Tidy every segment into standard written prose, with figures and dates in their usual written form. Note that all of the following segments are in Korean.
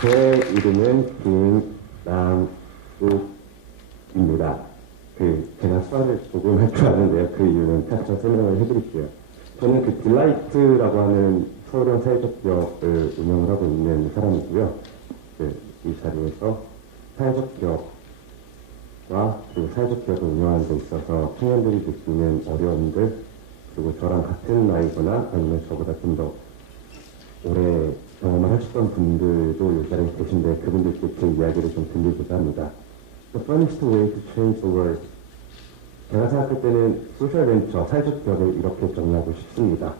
제 이름은 김남욱입니다. 제가 수화를 조금 할 줄 아는데요. 그 이유는 차차 설명을 해드릴게요. 저는 딜라이트라고 하는 서울형 사회적 기업을 운영을 하고 있는 사람이고요. 이 자리에서 사회적 기업과 그리고 사회적 기업을 운영하는 데 있어서 청년들이 느끼는 어려움들, 그리고 저랑 같은 나이거나 아니면 저보다 좀 더 오래 경험을 하셨던 분들도 이 자리에 계신데 그분들께 제 이야기를 좀 들리고자 합니다. The funniest way to change the world. 제가 생각할 때는 소셜 벤처, 사회적 기업을 이렇게 정의하고 싶습니다.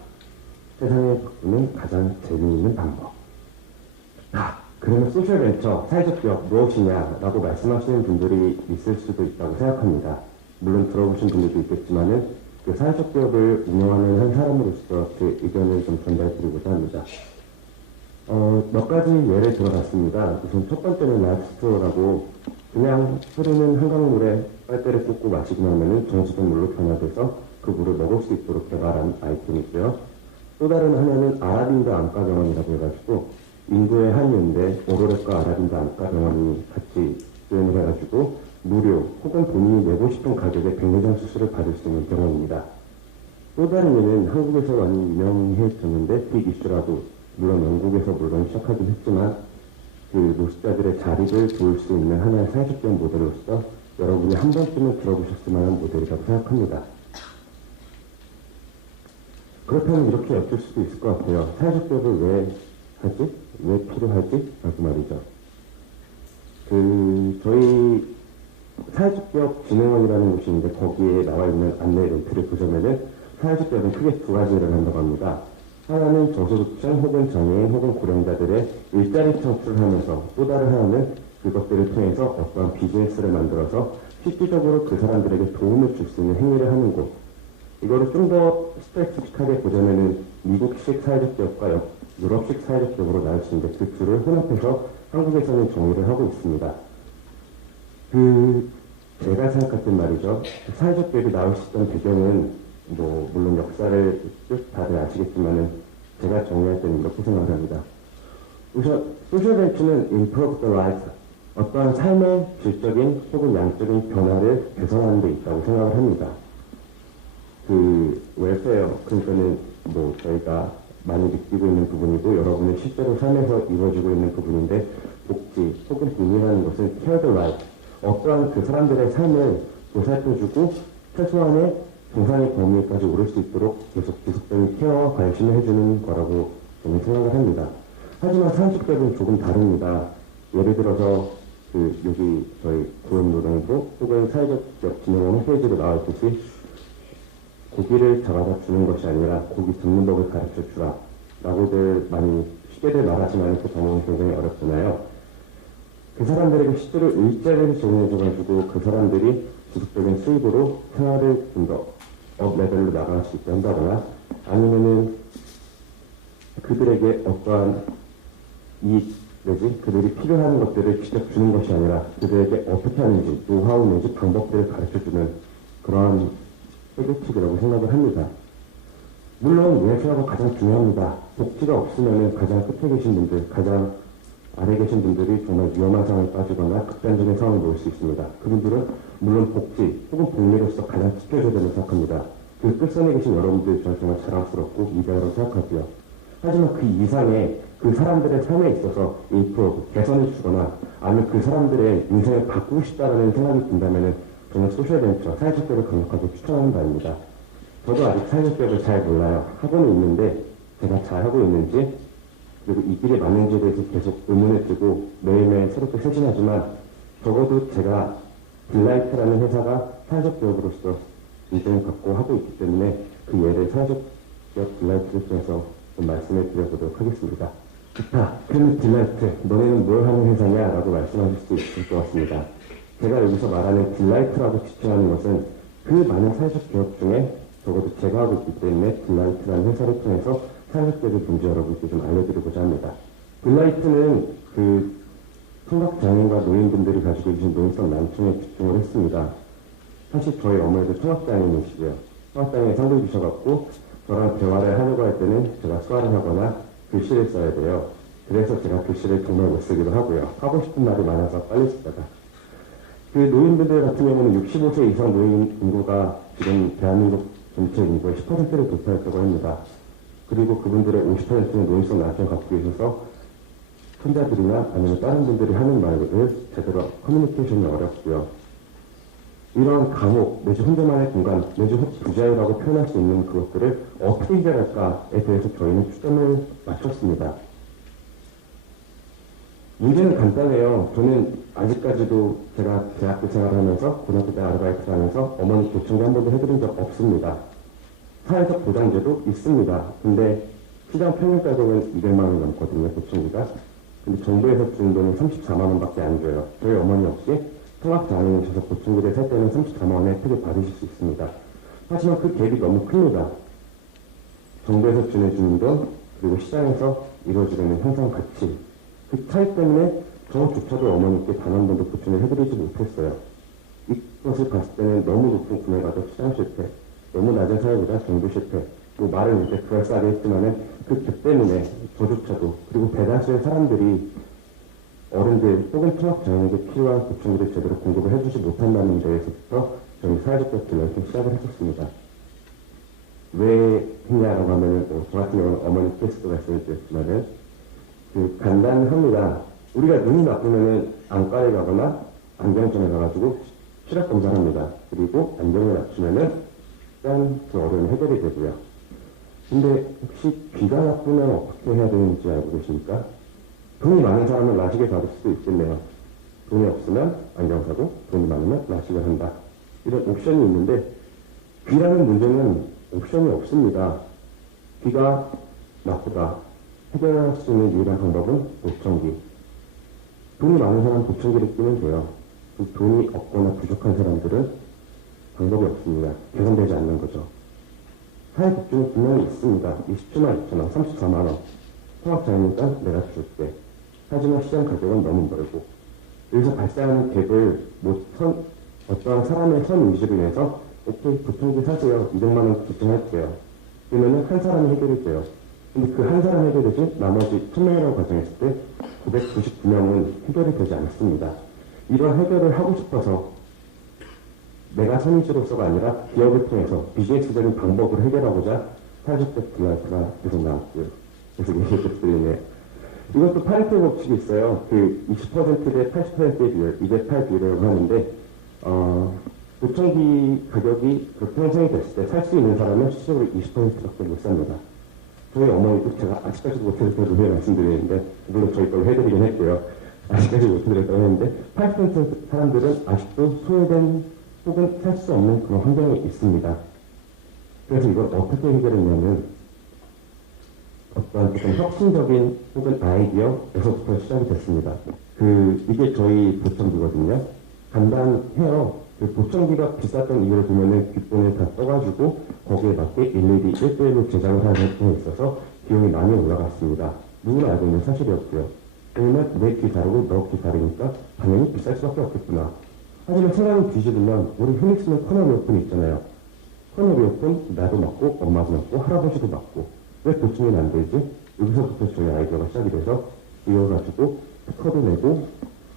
세상을 바꾸는 가장 재미있는 방법. 그러면 소셜 벤처, 사회적 기업 무엇이냐라고 말씀하시는 분들이 있을 수도 있다고 생각합니다. 물론 들어보신 분들도 있겠지만은 그 사회적 기업을 운영하는 한 사람으로서 제 의견을 좀 전달드리고자 합니다. 몇 가지 예를 들어봤습니다. 우선 첫 번째는 라이프스토어라고 그냥 흐르는 한강물에 빨대를 꽂고 마시기만 하면 정수된 물로 변화돼서 그 물을 먹을 수 있도록 개발한 아이템이고요. 또 다른 하나는 아라빈드 안과병원이라고 해가지고 인도의 한 인데 오로레과 아라빈드 안과병원이 같이 조연을 해가지고 무료 혹은 본인이 내고 싶은 가격에 백내장 수술을 받을 수 있는 병원입니다. 또 다른 예는 한국에서 많이 유명해졌는데 빅 이슈라고 물론 영국에서 시작하긴 했지만 그 노숙자들의 자립을 도울 수 있는 하나의 사회적 기업 모델로서 여러분이 한 번쯤은 들어보셨을 만한 모델이라고 생각합니다. 그렇다면 이렇게 여쭐 수도 있을 것 같아요. 사회적 기업을 왜 하지? 왜 필요하지? 라고 말이죠. 저희 사회적 기업 진흥원이라는 곳이 있는데 거기에 나와 있는 안내 멘트를 보자면은 사회적 기업은 크게 두 가지를 한다고 합니다. 하나는 저소득층 혹은 장애인 혹은 고령자들의 일자리 창출을 하면서 또 다른 하나는 그것들을 통해서 어떠한 비즈니스를 만들어서 실질적으로 그 사람들에게 도움을 줄 수 있는 행위를 하는 곳. 이거를 좀 더 스페시픽하게 보자면은 미국식 사회적 기업과 유럽식 사회적 기업으로 나눌 수 있는데 그 둘을 혼합해서 한국에서는 정의를 하고 있습니다. 제가 생각할 땐 말이죠. 사회적 기업이 나올 수 있던 배경은 물론 역사를 쭉 다들 아시겠지만은 제가 정리할 때는 이렇게 생각을 합니다. 우선 소셜 벤처는 improve the life, 어떠한 삶의 질적인 혹은 양적인 변화를 개선하는 데 있다고 생각을 합니다. 웰페어, 그러니까는 저희가 많이 느끼고 있는 부분이고 여러분의 실제로 삶에서 이루어지고 있는 부분인데 복지 혹은 복리라는 것은 care the life, 어떠한 그 사람들의 삶을 보살펴주고 최소한의 정상의 범위까지 오를 수 있도록 계속 지속적인 케어와 관심을 해주는 거라고 저는 생각을 합니다. 하지만 사회적 기업은 조금 다릅니다. 예를 들어서 여기 저희 구원노동부 혹은 사회적 기업 진흥원 홈페이지로 나와 있듯이 고기를 잡아다 주는 것이 아니라 고기 잡는 법을 가르쳐 주라 라고들 많이 쉽게들 말하지만 그 방법은 굉장히 어렵잖아요. 그 사람들에게 실제로 일자리를 제공해줘가지고 그 사람들이 지속적인 수입으로 생활을 좀 더 업 레벨로 나갈 수 있게 한다거나 아니면은 그들에게 어떠한 그들이 필요한 것들을 직접 주는 것이 아니라 그들에게 어떻게 하는지 노하우 내지 방법들을 가르쳐주는 그러한 해결책이라고 생각을 합니다. 물론 웰페어가 가장 중요합니다. 복지가 없으면 가장 끝에 계신 분들, 가장 아래 계신 분들이 정말 위험한 상황에 빠지거나 극단적인 상황에 놓일 수 있습니다. 그분들은 물론 복지 혹은 복리로서 가장 지켜줘야 된다고 생각합니다. 그 끝선에 계신 여러분들 저는 정말 자랑스럽고 위대하다고 생각하고요. 하지만 그 이상의 그 사람들의 삶에 있어서 인프로 개선을 주거나 아니면 그 사람들의 인생을 바꾸고 싶다는 생각이 든다면 저는 소셜벤처, 사회적 기업을 강력하게 추천하는 바입니다. 저도 아직 사회적 기업을 잘 몰라요. 하고는 있는데 제가 잘 하고 있는지 그리고 이 길이 맞는지에 대해서 계속 의문을 두고 매일매일 새롭게 세진하지만 적어도 제가 딜라이트라는 회사가 사회적 기업으로서 인생을 갖고 하고 있기 때문에 그 예를 사회적 기업 딜라이트를 통해서 좀 말씀해 드려보도록 하겠습니다. 좋다. 그럼 딜라이트, 너네는 뭘 하는 회사냐? 라고 말씀하실 수 있을 것 같습니다. 제가 여기서 말하는 딜라이트라고 지칭하는 것은 그 많은 사회적 기업 중에 적어도 제가 하고 있기 때문에 딜라이트라는 회사를 통해서 사회적 기업의 문제 여러분께 좀 알려드리고자 합니다. 딜라이트는 청각장애인과 노인분들이 가지고 계신 노인성 난청에 집중을 했습니다. 사실 저희 어머니도 청각장애인이시고요. 수학장에 상을 주셔갖고 저랑 대화를 하려고 할 때는 제가 수화를 하거나 글씨를 써야 돼요. 그래서 제가 글씨를 정말 못 쓰기도 하고요. 하고 싶은 말이 많아서 빨리 쓰다가. 그 노인분들 같은 경우는 65세 이상 노인 인구가 지금 대한민국 전체 인구의 10%를 도달했다고 합니다. 그리고 그분들의 50%는 노인성 난증을 갖고 계셔서 손자들이나 아니면 다른 분들이 하는 말을 제대로 커뮤니케이션이 어렵고요. 이런 감옥, 내지 혼자만의 공간, 내지 부자유라고 표현할 수 있는 그것들을 어떻게 해결할까에 대해서 저희는 초점을 맞췄습니다. 문제는 간단해요. 저는 아직까지도 제가 대학교 생활을 하면서 고등학교 때 아르바이트를 하면서 어머니 보청기 한 번도 해드린 적 없습니다. 사회적 보장제도 있습니다. 근데 시장 평균 가격은 200만 원 넘거든요, 보청기가. 근데 정부에서 주는 돈은 34만 원밖에 안 줘요. 저희 어머니 역시 통합장애인이셔서 보청기를 살 때는 34만 원의 혜택을 받으실 수 있습니다. 하지만 그 갭이 너무 큽니다. 정부에서 주는 돈, 그리고 시장에서 이루어지는 형상 가치. 그 차이 때문에 저조차도 어머니께 단 한 번도 보충을 해드리지 못했어요. 이것을 봤을 때는 너무 높은 구매 가격 시장 실패, 너무 낮은 사회보다 정부 실패, 또 말을 이렇게 그럴싸하게 했지만은 그 갭 때문에 저조차도, 그리고 대다수의 사람들이 어른들 혹은 통합장애인에게 필요한 보충기를 제대로 공급을 해주지 못한다는 데에서부터 저희 사회적 격투를 좀 시작을 했었습니다. 왜 했냐라고 하면은, 저 같은 경우는 어머니 케이스도 말씀을 드렸지만은, 간단합니다. 우리가 눈이 나쁘면은 안과에 가거나 안경점에 가가지고 시력 검사를 합니다. 그리고 안경을 낮추면은 짠, 그 어려움이 해결이 되고요. 근데 혹시 귀가 나쁘면 어떻게 해야 되는지 알고 계십니까? 돈이 많은 사람은 라식을 받을 수도 있겠네요. 돈이 없으면 안경 사고, 돈이 많으면 라식을 한다. 이런 옵션이 있는데, 귀라는 문제는 옵션이 없습니다. 귀가 나쁘다. 해결할 수 있는 유일한 방법은 보청기. 돈이 많은 사람은 보청기를 끼면 돼요. 돈이 없거나 부족한 사람들은 방법이 없습니다. 개선되지 않는 거죠. 사회복지는 분명히 있습니다. 27만 2천 원, 34만 원. 통합장애니까 내가 줄게. 하지만 시장 가격은 너무 멀고. 여기서 발생하는 갭을 어떠한 사람의 선 의지로 인해서 오케이, 보청기 사세요. 200만 원 기증할게요. 그러면은 한 사람이 해결이 돼요. 근데 그 한 사람 해결되지 나머지 1000명이라고 가정했을 때 999명은 해결이 되지 않습니다. 이런 해결을 하고 싶어서 내가 선의지로서가 아니라 기업을 통해서 비즈니스적인 방법으로 해결하고자 사회적 딜라이트가 계속 나왔고요. 계속 얘기해드리네요. 이것도 파레토 법칙이 있어요. 그 20%대 80%의 비율, 2대8 비율이라고 하는데, 보청기 가격이 그렇게 형성이 됐을 때 살 수 있는 사람은 실제로 20%밖에 못 삽니다. 저희 어머니도 제가 아직까지도 못해서 누구에 말씀드리는데, 물론 저희 걸로 해드리긴 했고요. 아직까지 못해드렸다고 했는데, 80% 사람들은 아직도 소외된 혹은 살 수 없는 그런 환경에 있습니다. 그래서 이걸 어떻게 해결했냐면, 어떤 좀 혁신적인 혹은 아이디어에서부터 시작이 됐습니다. 이게 저희 보청기거든요. 간단해요. 그 보청기가 비쌌던 이유를 보면은 귓본을 다 떠가지고 거기에 맞게 일일이 1대1로 제작을 하는 데 있어서 비용이 많이 올라갔습니다. 누구나 알고 있는 사실이었고요. 왜냐면 내 귀 다르고 너 귀 다르니까 당연히 비쌀 수밖에 없겠구나. 하지만 생각을 뒤집으면 우리 흔히 쓰는 코너 이어폰 있잖아요. 코너 이어폰 나도 맞고 엄마도 맞고 할아버지도 맞고 왜 보충은 안 되지? 여기서부터 저희 아이디어가 시작이 돼서 이어가지고 특허도 내고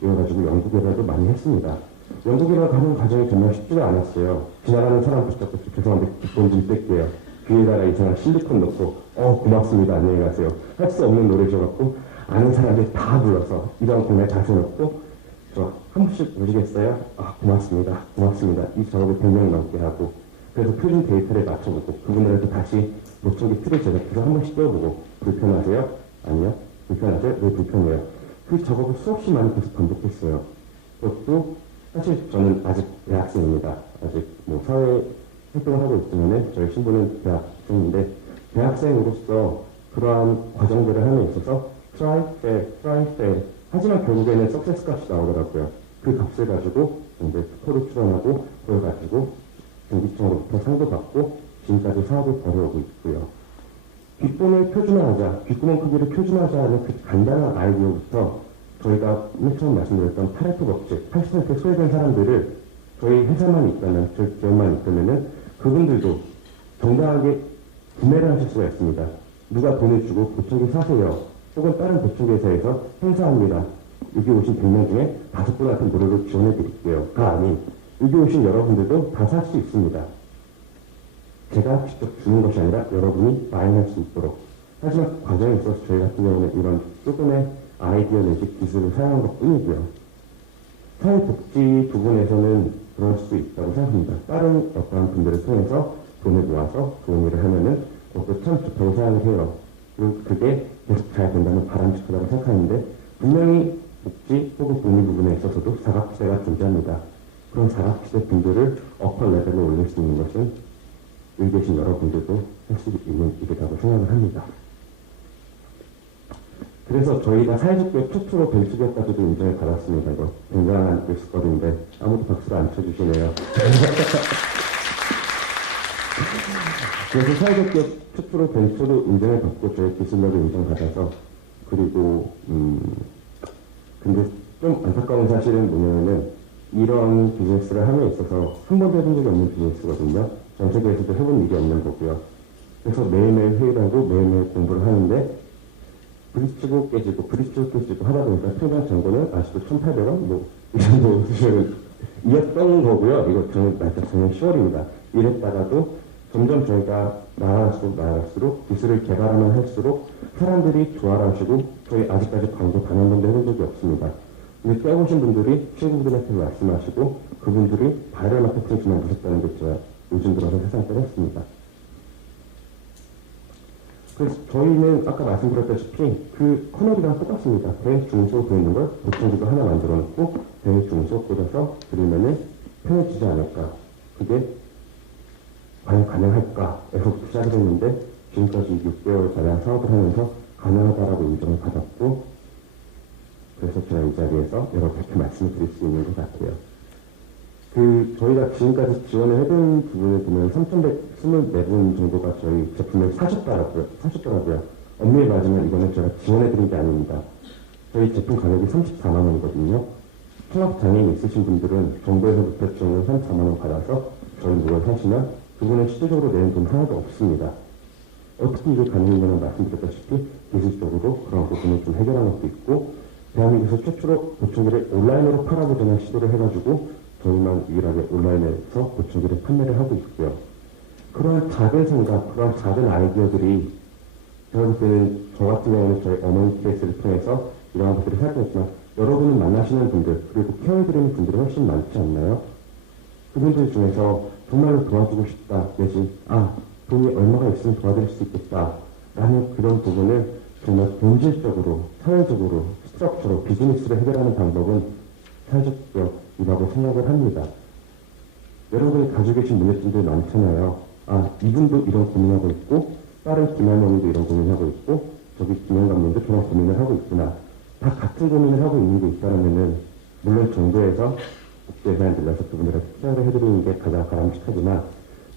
이어가지고 연구개발도 많이 했습니다. 연구개발 가는 과정이 정말 쉽지가 않았어요. 지나가는 사람 붙잡고 죄송한데 뒷돈 좀 뺄게요. 귀에다가 이상한 실리콘 넣고 고맙습니다. 안녕히 가세요. 할 수 없는 노래셔갖고 아는 사람들 다 불러서 이런 공에 다 세웠고 저 한 번씩 오시겠어요? 고맙습니다. 고맙습니다. 이 작업을 100명 넘게 하고 그래서 표준 데이터를 맞춰보고 그분들한테 다시 보청기 틀을 제작해서 한 번씩 떼어보고 불편하세요? 아니요. 불편하세요? 왜 불편해요? 그 작업을 수없이 많이 계속 반복했어요. 그것도 사실 저는 아직 대학생입니다. 아직 사회 활동을 하고 있지만은 저희 신부는 대학생인데 대학생으로서 그러한 과정들을 함에 있어서 try, fail. 하지만 결국에는 석세스 값이 나오더라고요. 그 값을 가지고 이제 특허를 출원하고 그걸 가지고 정기청으로부터 상도 받고 지금까지 사업을 벌여오고 있고요. 귓구멍을 표준화하자, 귓구멍 크기를 표준화하자는 그 간단한 아이디어부터 저희가 맨 처음 말씀드렸던 파레토 법칙, 80% 소외된 사람들을 저희 회사만 있다면, 저희 기업만 있다면은 그분들도 정당하게 구매를 하실 수가 있습니다. 누가 돈을 주고 보청기 사세요. 혹은 다른 보청기회사에서 행사합니다. 여기 오신 100명 중에 5분한테 무료로 지원해 드릴게요.가 아닌 여기 오신 여러분들도 다 살 수 있습니다. 제가 직접 주는 것이 아니라 여러분이 마련할 수 있도록. 하지만 과정에 있어서 저희 같은 경우는 이런 조금의 아이디어 내지 기술을 사용한 것 뿐이고요. 사회복지 부분에서는 그럴 수 있다고 생각합니다. 다른 어떠한 분들을 통해서 돈을 모아서 좋은 일을 하면은 그것도 참 좋다고 생각을 해요. 그리고 그게 계속 잘 된다면 바람직하다고 생각하는데 분명히 복지 혹은 복리 부분에 있어서도 사각지대가 존재합니다. 그런 사각지대 분들을 어퍼 레벨로 올릴 수 있는 것은 여기 계신 여러분들도 할 수 있는 일이라고 생각을 합니다. 그래서 저희가 사회적 교육 최초로 벤치교육까지도 인정을 받았습니다. 이거 굉장한 뉴스거리인데 아무도 박수를 안 쳐주시네요. 그래서 사회적 교육 최초로 벤처도 인정을 받고 저희 기술력을 인정받아서 그리고 근데 좀 안타까운 사실은 뭐냐면은 이런 비즈니스를 함에 있어서 한 번도 해본 적이 없는 비즈니스거든요. 전 세계에서도 해본 일이 없는 거고요. 그래서 매일매일 회의를 하고 매일매일 공부를 하는데 부딪히고 깨지고 하다 보니까 평균 잔고는 아직도 1,800원? 뭐, 이 정도 수준을 이었던 거고요. 이거 저는 날짜 작년 10월입니다. 이랬다가도 점점 저희가 나아갈수록 기술을 개발하면 할수록 사람들이 좋아라 하시고 저희 아직까지 광고 단 한 번도 해본 적이 없습니다. 근데 깨보신 분들이 친구분들한테 말씀하시고 그분들이 바이럴 마케팅만 보셨다는 게 제가 요즘 들어서 세상 때렸습니다. 그래서 저희는 아까 말씀드렸다시피 그 커널이랑 똑같습니다. 대, 중소 보이는 걸 보청기도 하나 만들어 놓고 대, 중소 꽂아서 드리면은 편해지지 않을까. 그게 과연 가능할까에서 시작을 했는데 지금까지 6개월 가량 사업을 하면서 가능하다라고 인정을 받았고 그래서 제가 이 자리에서 여러분께 말씀을 드릴 수 있는 것 같아요. 저희가 지금까지 지원을 해본 부분을 보면 3,124분 정도가 저희 제품을 사셨더라고요. 엄밀히 말하자면 이거는 제가 지원해드린 게 아닙니다. 저희 제품 가격이 34만 원이거든요. 통합장애인 있으신 분들은 정부에서부터 지원을 34만 원 받아서 저희 물건을 사시면 그분은 실질적으로 내는 돈 하나도 없습니다. 어떻게 이게 가능했냐면 말씀드렸다시피 기술적으로 그런 부분을 좀 해결한 것도 있고 대한민국에서 최초로 보청기를 온라인으로 팔아보자는 시도를 해가지고 저희만 유일하게 온라인에서 보청기를 판매를 하고 있고요. 그런 작은 생각, 그런 작은 아이디어들이 제가 볼 때는 저 같은 경우는 저희 어머니 케이스를 통해서 이러한 것들을 살펴봤지만 여러분은 만나시는 분들 그리고 케어해드리는 분들이 훨씬 많지 않나요? 그분들 중에서 정말로 도와주고 싶다 내지 돈이 얼마가 있으면 도와드릴 수 있겠다 라는 그런 부분을 정말 본질적으로 사회적으로 스트럭처로 비즈니스를 해결하는 방법은 사회적 교육이라고 생각을 합니다. 여러분이 가지고 계신 문제점들 많잖아요. 이분도 이런 고민하고 있고 다른 김할머니도 이런 고민하고 있고 저기 김영감님도 저런 고민을 하고 있구나. 다 같은 고민을 하고 있는 게 있다면은 물론 정부에서 국제회사에 들러서 그분들한테 케어를 해드리는 게 가장 바람직하지만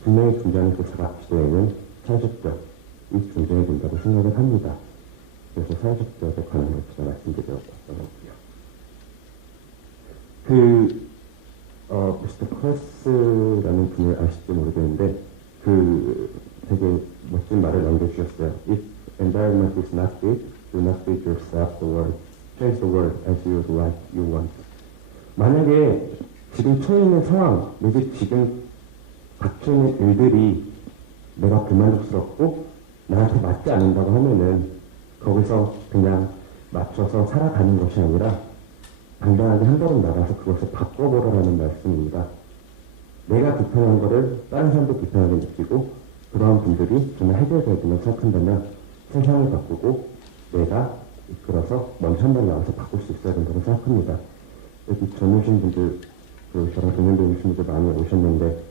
분명히 존재하는 그 사각지대에는 사회적 교육이 존재해야 된다고 생각을 합니다. 그래서 사회적 교육에 관한 걸 제가 말씀드렸던 거고요. 미스터 크로스라는 분을 아실지 모르겠는데, 되게 멋진 말을 남겨주셨어요. If environment is not good, do not feed yourself the world. Change the world as you like you want. 만약에 지금 처해 있는 상황, 내지 지금 닥쳐있는 일들이 내가 불만족스럽고 나한테 맞지 않는다고 하면은 거기서 그냥 맞춰서 살아가는 것이 아니라 당당하게 한 걸음 나가서 그것을 바꿔보라라는 말씀입니다. 내가 불편한 거를 다른 사람도 불편하게 느끼고 그러한 분들이 정말 해결돼야 된다고 생각한다면 세상을 바꾸고 내가 이끌어서 먼저 한 발 나가서 바꿀 수 있어야 된다고 생각합니다. 여기 젊으신 분들, 저랑 동년배이신 분들 많이 오셨는데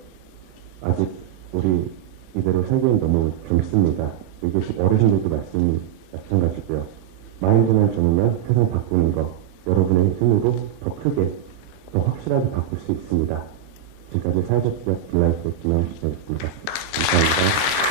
아직 우리 이대로 살기엔 너무 젊습니다. 여기 어르신들도 말씀이 마찬가지고요. 마인드만 젊으면 세상 바꾸는 거 여러분의 힘으로 더 크게, 더 확실하게 바꿀 수 있습니다. 지금까지 사회적 기업 빌라이프의 김영식이었습니다. 감사합니다.